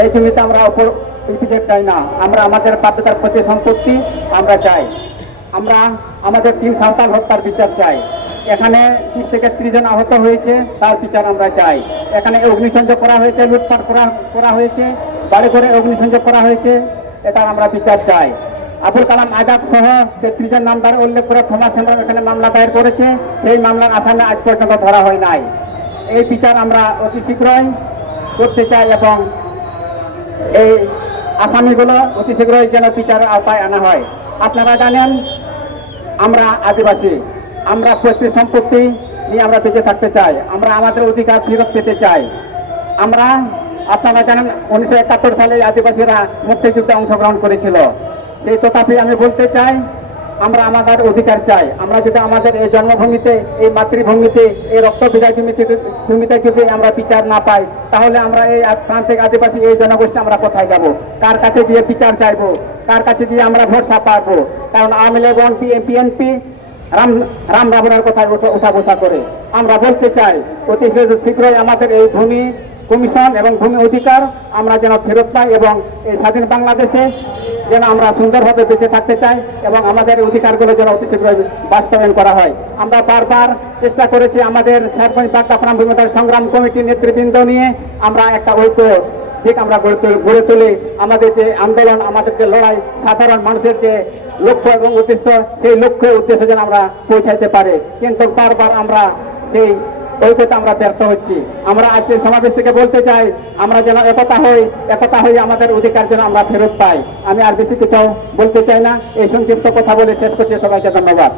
এই জমিতে আমরা অপর ইপিজেড চাই না। আমরা আমাদের বাধ্যতার প্রতি সম্পত্তি আমরা চাই। আমরা আমাদের তিন সাঁওতাল হত্যার বিচার চাই। এখানে তিরিশ থেকে ত্রিশ জন আহত হয়েছে, তার বিচার আমরা চাই। এখানে অগ্নিসংযোগ করা হয়েছে, লুটপাট করা করা হয়েছে, বাড়ি করে অগ্নিসংযোগ করা হয়েছে এটার আমরা বিচার চাই। আবুল কালাম আজাদ সহ তেত্রিশ জন নাম দ্বারা উল্লেখ করে থমাস হেমব্রম এখানে মামলা দায়ের করেছে। সেই মামলার আসামে আজ পর্যন্ত ধরা হয় নাই। এই বিচার আমরা অতি শীঘ্রই করতে চাই এবং এই আসামিগুলো অতি শীঘ্রই যেন বিচার আওতায় আনা হয়। আপনারা জানেন, আমরা আদিবাসী। আমরা পৈতৃক সম্পত্তি নিয়ে আমরা বেঁচে থাকতে চাই। আমরা আমাদের অধিকার ফেরত পেতে চাই। আমরা, আপনারা জানেন, উনিশশো একাত্তর সালে আদিবাসীরা মুক্তিযুদ্ধে অংশগ্রহণ করেছিল। সেই তথাপি আমি বলতে চাই আমরা আমাদের অধিকার চাই। আমরা যদি আমাদের এই জন্মভূমিতে, এই মাতৃভূমিতে, এই রক্ত জমিতে ভূমিতে যদি আমরা বিচার না পাই, তাহলে আমরা এই প্রান্তিক আদিবাসী, এই জনগোষ্ঠী আমরা কোথায় যাব? কার কাছে দিয়ে বিচার চাইব? কার কাছে দিয়ে আমরা ভরসা পাবো? কারণ আওয়ামী লীগ বিএনপি রাম রাম রাবণের কথায় উঠা বসা করে। আমরা বলতে চাই, অতি শীঘ্রই আমাদের এই ভূমি কমিশন এবং ভূমি অধিকার আমরা যেন ফেরত পাই এবং এই স্বাধীন বাংলাদেশে যেন আমরা সুন্দরভাবে বেঁচে থাকতে চাই এবং আমাদের অধিকারগুলো যেন অতি শীঘ্রই বাস্তবায়ন করা হয়। আমরা বারবার চেষ্টা করেছি আমাদের সারপঞ্চ বাগদাফরাম ভূমিদার সংগ্রাম কমিটির নেতৃবৃন্দ নিয়ে আমরা একটা ঐক্য ঠিক আমরা গড়ে তুল- গড়ে তুলে। আমাদের যে আন্দোলন আমাদের যে লড়াই, সাধারণ মানুষের যে লক্ষ্য এবং উদ্দেশ্য, সেই লক্ষ্যের উদ্দেশ্যে যেন আমরা পৌঁছাইতে পারি। কিন্তু বারবার আমরা সেই ঐক্যতে আমরা ব্যর্থ হচ্ছি। আমরা আজকে সমাবেশ থেকে বলতে চাই, আমরা যেন একতা হই, একতা হয়ে আমাদের অধিকার যেন আমরা ফেরত পাই। আমি আর বেশি কিছু বলতে চাই না। এই সংক্ষিপ্ত কথা বলে শেষ করছি। সবাইকে ধন্যবাদ।